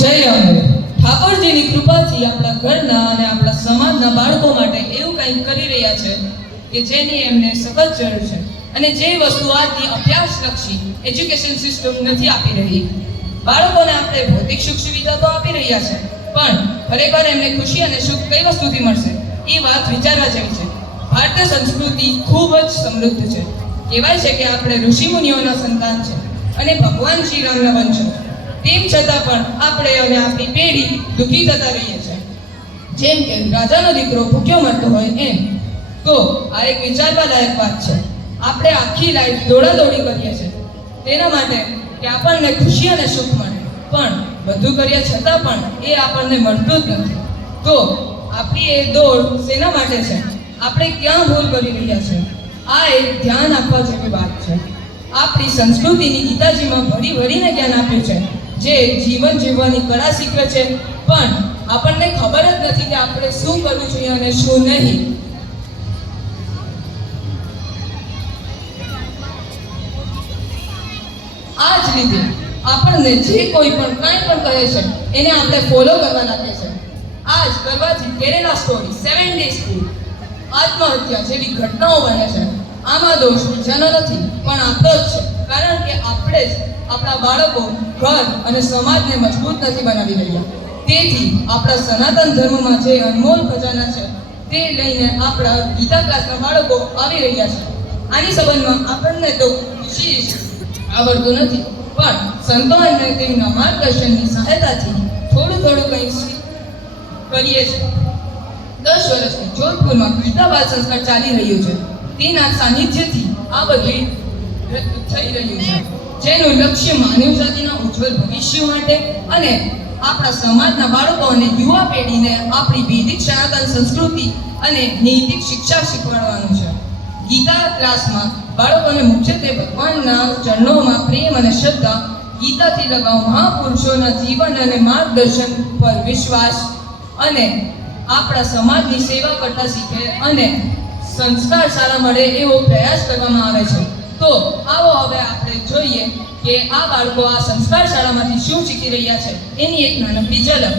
જય અંબે. ઠાકોરજીની કૃપાથી આપણા ઘરના અને આપણા સમાજના બાળકો માટે એવું કંઈક કરી રહ્યા છે કે જેની એમને સખત જરૂર છે અને જે વસ્તુ આજની અભ્યાસલક્ષી એજ્યુકેશન સિસ્ટમ નથી આપી રહી. બાળકોને આપણે ભૌતિક સુખ સુવિધા તો આપી રહ્યા છે, પણ ખરેખર એમને ખુશી અને સુખ કઈ વસ્તુથી મળશે એ વાત વિચારવા જેવી છે. ભારતીય સંસ્કૃતિ ખૂબ જ સમૃદ્ધ છે. કહેવાય છે કે આપણે ઋષિમુનિઓના સંતાન છે અને ભગવાન શ્રી રામના વંશો. તેમ છતાં પણ આપણે અને આપણી પેઢી દુઃખી થતા રહીએ છીએ. જેમ કે રાજાનો દીકરો ભૂખ્યો મરતો હોય એમ. તો આ એક વિચારવા લાયક વાત છે. આપણે આખી લાઈફ દોડાદોડી કરીએ છીએ તેના માટે કે આપણને ખુશી અને સુખ મળે, પણ બધું કર્યા છતાં પણ એ આપણને મળતું જ નથી. તો આપણી એ દોડ શેના માટે છે? આપણે ક્યાં ભૂલ કરી રહ્યા છે? આ એક ધ્યાન આપવા જેવી વાત છે. આપણી સંસ્કૃતિની ગીતાજીમાં ભરી ભરીને જ્ઞાન આપ્યું છે, જે જીવન જીવવાની કળા શીખવે છે, પણ આપણને ખબર જ નથી કે આપણે શું કરવું જોઈએ અને શું નહીં. આ જ લીધે આપણને જે કોઈ પણ કાંઈ પણ કહે છે એને આપણે ફોલો કરવા લાગે છે. આ જ કરવાથી કેરેલા સ્ટોરી, 7 ડે સ્કૂલ, આત્મહત્યા જેવી ઘટનાઓ બને છે. આમાં દોષ બીજાનો નથી, પણ આપણો જ છે. કારણ કે આપણે જ આપણા બાળકો, ઘર અને સમાજને મજબૂત નથી બનાવી રહ્યા. તેથી આપણા સનાતન ધર્મમાં જે અનમોલ ખજાના છે તે લઈને આપણા ગીતા ક્લાસના બાળકો આવી રહ્યા છે. આની સંબંધમાં આપણને તો વિશેષ આવડતું નથી, પણ સંતો અને તેમના માર્ગદર્શનની સહાયતાથી થોડું કંઈ કરીએ છીએ. 10 વર્ષથી જોધપુરમાં કૃષ્ણ બાલ સંસ્કાર ચાલી રહ્યું છે. તેના સાનિધ્યથી આ બધું થઈ રહ્યું છે, જેનું લક્ષ્ય માનવ જાતિના ઉજ્જવળ ભવિષ્ય માટે અને આપણા સમાજના બાળકો અને યુવા પેઢીને આપણી વૈદિક સનાતન સંસ્કૃતિ અને નૈતિક શિક્ષા શીખવાડવાનું છે. ગીતા ક્લાસમાં બાળકોને મુખ્યત્વે ભગવાનના ચરણોમાં પ્રેમ અને શ્રદ્ધા, ગીતાથી લગાવ, મહાપુરુષોના જીવન અને માર્ગદર્શન પર વિશ્વાસ અને આપણા સમાજની સેવા કરતા શીખે અને સંસ્કાર સારા મળે એવો પ્રયાસ કરવામાં આવે છે. તો આવો હવે આપણે જોઈએ કે આ બાળકો આ સંસ્કાર શાળામાંથી શું શીખી રહ્યા છે એની એક નાનકડી ઝલક.